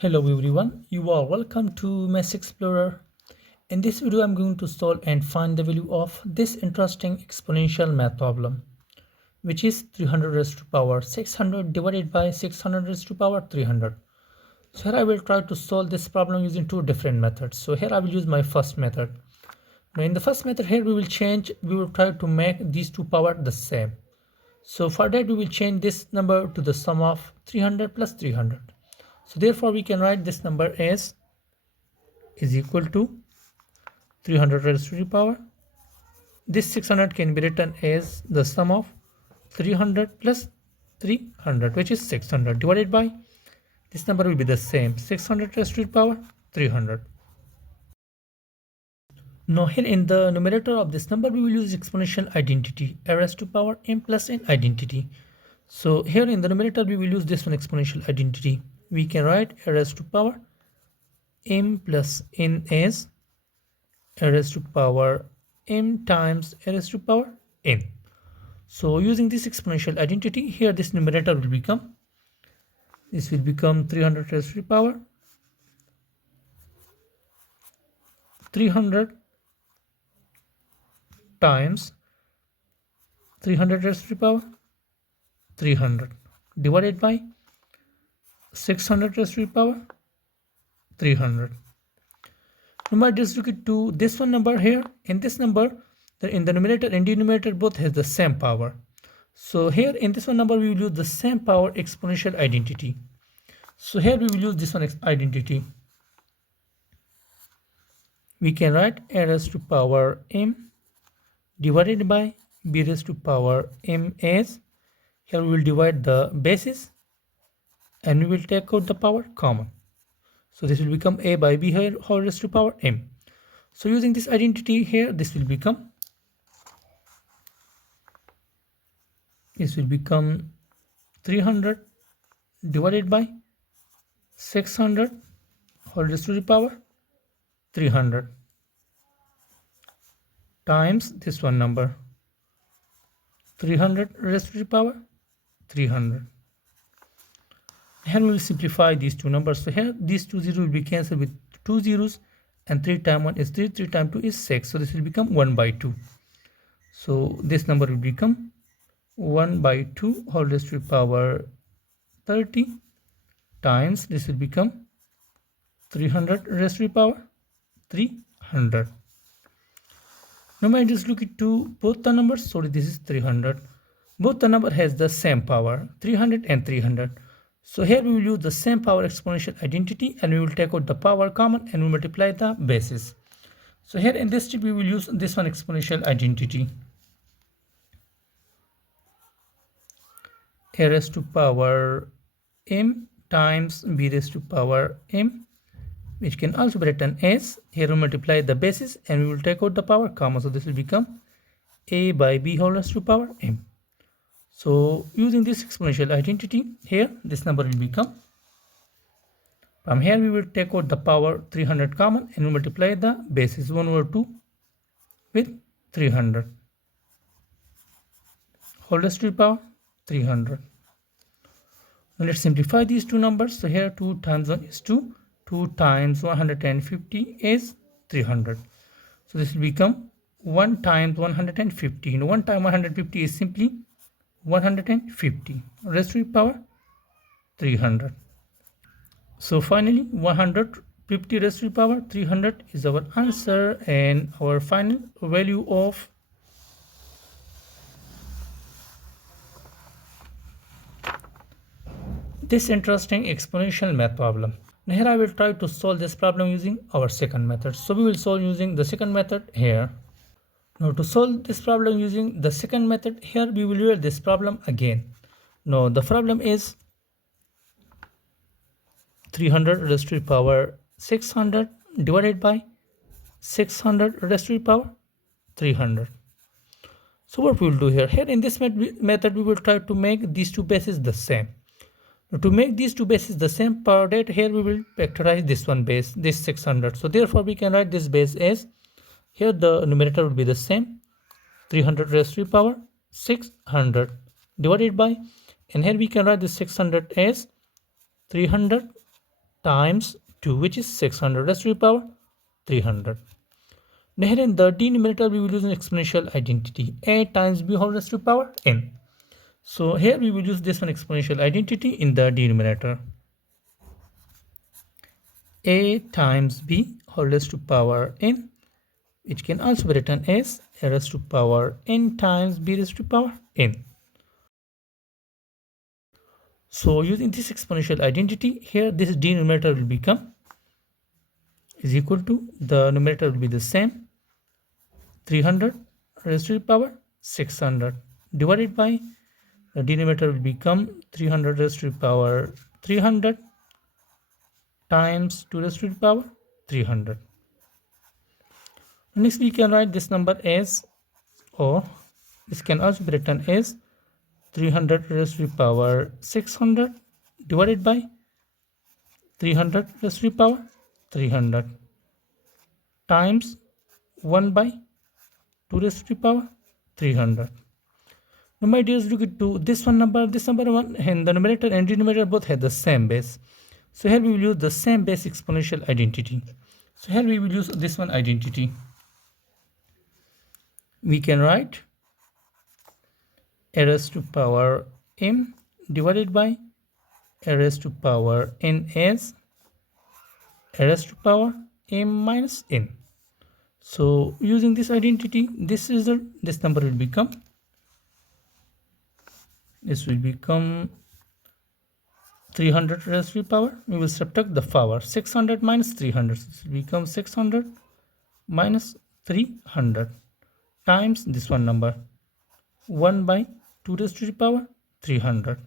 Hello everyone, you are welcome to Maths Explorer. In this video, I'm going to solve and find the value of this interesting exponential math problem, which is 300 raised to power 600 divided by 600 raised to power 300. So here I will try to solve this problem using two different methods. So here I will use my first method. Now in the first method here we will try to make these two power the same. So for that we will change this number to the sum of 300 plus 300. So therefore we can write this number as is equal to 300 raised to the power. This 600 can be written as the sum of 300 plus 300, which is 600, divided by this number will be the same, 600 raised to the power 300. Now here in the numerator of this number we will use exponential identity, a raised to power m plus n identity. So here in the numerator we will use this one exponential identity. We can write a raised to power m plus n as a raised to power m times a raised to power n. So using this exponential identity, here this numerator will become 300 raised to the power 300 times 300 raised to the power 300 divided by 600 raised to the power 300. Now just look at to this one number here. In this number, in the numerator and denominator both has the same power. So here in this one number we will use the same power exponential identity. So here we will use this one identity. We can write a raised to power m divided by b raised to power m as, here we will divide the bases and we will take out the power common. So this will become a by b whole raised to power m. So using this identity here, this will become 300 divided by 600 whole raised to the power 300 times this one number 300 raised to the power 300. Here we will simplify these two numbers. So here these two zeros will be cancelled with two zeros, and 3 times 1 is 3, 3 times 2 is 6. So this will become 1 by 2. So this number will become 1 by 2 whole raised to the power 30 times this will become 300 raised to the power 300. Now I just look into both the numbers. So this is 300. Both the number has the same power, 300 and 300. So here we will use the same power exponential identity and we will take out the power common and we multiply the bases. So here in this step we will use this one exponential identity. A raised to power m times b raised to power m, which can also be written as, here we multiply the bases and we will take out the power common. So this will become a by b whole raised to power m. So using this exponential identity, here this number will become, from here we will take out the power 300 common and we multiply the bases 1 over 2 with 300 whole raised to the power 300. Now let's simplify these two numbers. So here 2 times 1 is 2, 2 times 150 is 300. So this will become 1 times 150. 1 times 150 is simply 150 raised to the power 300. So finally 150 raised to the power 300 is our answer, and our final value of this interesting exponential math problem. Now here I will try to solve this problem using our second method. So we will solve using the second method here. Now to solve this problem using the second method, here we will rewrite this problem again. Now the problem is 300 raised to the power 600 divided by 600 raised to the power 300. So what we will do here, in this method we will try to make these two bases the same. Now to make these two bases the same, for that here we will factorize this one base, this 600. So therefore we can write this base as, here the numerator will be the same, 300 raised to the power 600 divided by, and here we can write this 600 as 300 times 2, which is 600 raised to the power 300. Now here in the denominator we will use an exponential identity, a times b whole raised to the power n. So here we will use this one exponential identity in the denominator. A times b whole raised to power n, which can also be written as a raised to power n times b raised to power n. So using this exponential identity, here this denominator will become is equal to, the numerator will be the same, 300 raised to the power 600 divided by, the denominator will become 300 raised to the power 300 times 2 raised to the power 300. Next we can write this number as, or this can also be written as 300 raised to the power 600 divided by 300 raised to the power 300 times 1 by 2 raised to the power 300. Now my dears, look at this number 1, and the numerator and denominator both have the same base. So here we will use the same base exponential identity. So here we will use this one identity. We can write a raised to power m divided by a raised to power n as a raised to power m minus n. So using this identity, this number will become, this will become 300 raised to the power, we will subtract the power, 600 minus 300, so this will become 600 minus 300 times this one number, 1 by 2 raised to the power 300.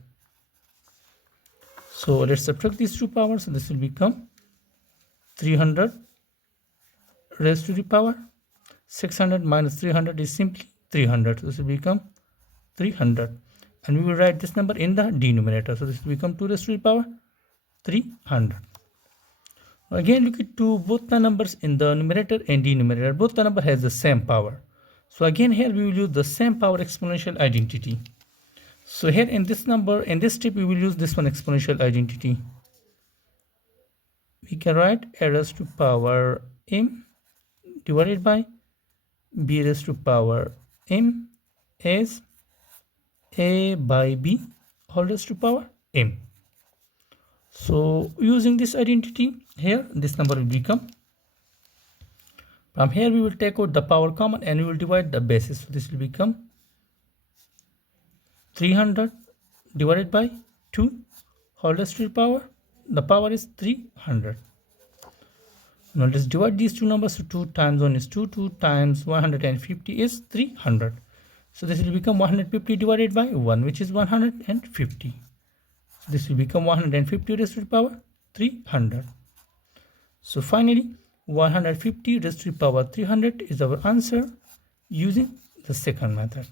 So let's subtract these two powers, so this will become 300 raised to the power 600 minus 300 is simply 300, so this will become 300, and we will write this number in the denominator, so this will become 2 raised to the power 300. Again, look at both the numbers in the numerator and denominator, both the number has the same power. So again here we will use the same power exponential identity. So here in this number, in this step, we will use this one exponential identity. We can write a raised to power m divided by b raised to power m as a by b whole raised to power m. So using this identity, here this number will become, from here we will take out the power common and we will divide the bases. So this will become 300 divided by 2 whole raised to the power, the power is 300. Now let's divide these two numbers. So 2 times 1 is 2, 2 times 150 is 300. So this will become 150 divided by 1, which is 150. So this will become 150 raised to the power 300. So finally 150 raised to the power 300 is our answer using the second method.